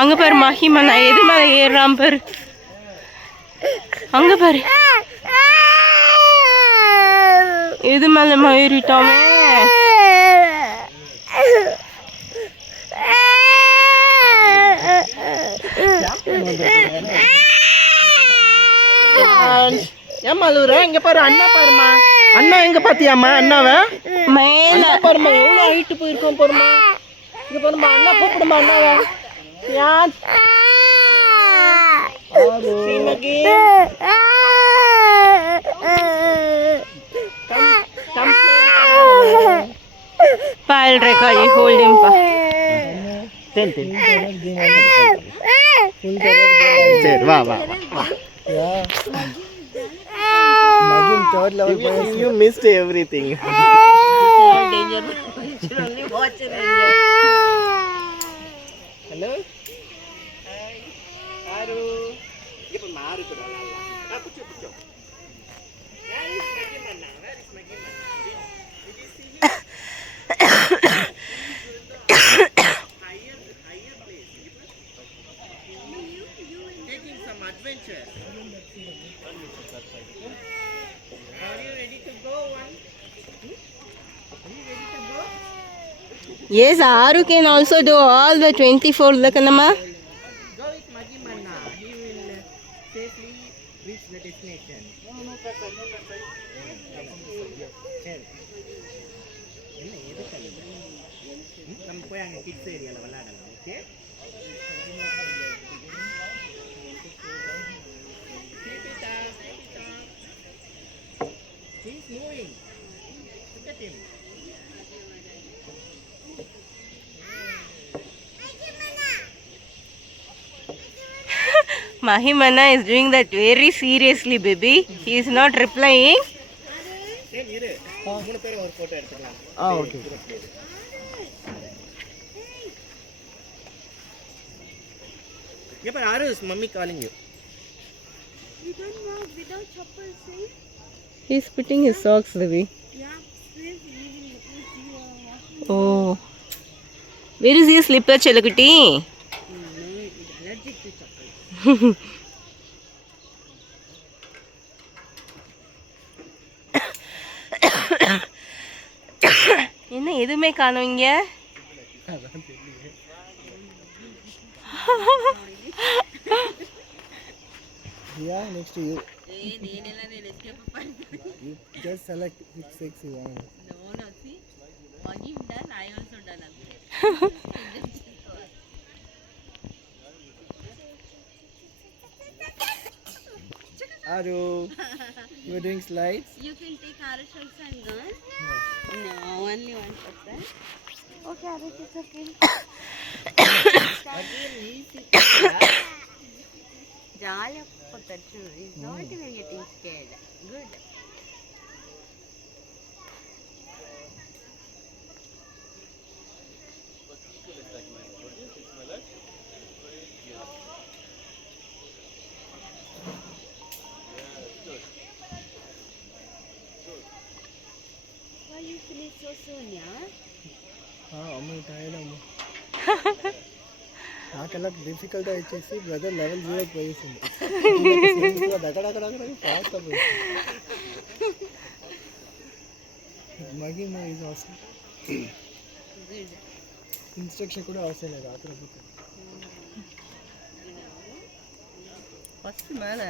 அங்க பாரு மகிமண்ணா எது மேல ஏறான் பாரு. அங்க பாரு எது மேல ஏறிட்டாமே. ஏம்மா அழுவுற? இங்க பாரு அண்ணா பாருமா. அண்ணா எங்க பாத்தியாம்மா? அண்ணாவை மேல பாருமா, எவ்வளவு ஹைட்டு போயிருக்கோம் பாருமா. இங்க பாருமா, அண்ணா கூப்பிடுமா அண்ணாவை. யார் I'll record you. Hold him pa. சரி வா வா வா. You missed everything. Hello. Aru. Ipo maru ko dala. Pucho pucho. Where is Magimana? Where is Magimana? Did you see him? Higher place. Taking some adventure. Are you ready to go one? Are you ready to go? Yes, Aru can also do all the 24 Lakanama. Go with Magimana. He will safely reach the destination. No pressure, no pressure. என்ன எதுக்கு நம்ம போய் அங்கே kids ஏரியாவில் விளையாடலாம். Okay. He's moving. Look at him. Mahimana is doing that very seriously, baby. He is not replying. இரு, 3 பேரும் ஒரு போட்டோ எடுத்துக்கலாம். Okay. Yeah, but Aru is mommy calling you. We don't walk without chappals, right? He is putting his socks, baby. Yeah, please, we will Oh. Where is your slipper, Chelakutti? allergic to chappals. என்ன எதுவுமே காணோம் இங்க. Yeah, next to you. You just select which sex you want. No, see, Magim done, I also done. Aru, you are doing slides? You can take Arishals and gun. No, only one person. Okay, Arish, it's okay. Jolly for that too. He's not even getting scared. Good. Why you finish so soon, yeah? అమ్మ tired అమ్మ. నాకెలా difficult వచ్చేసి brother level 0కి పోయేసింది. అక్కడక్కడక్కడ fast అయిపోయింది. మగిమ is awesome. Instruction కూడా అవసరం లేదు రాత్రి. ஃபர்ஸ்ட் மேலே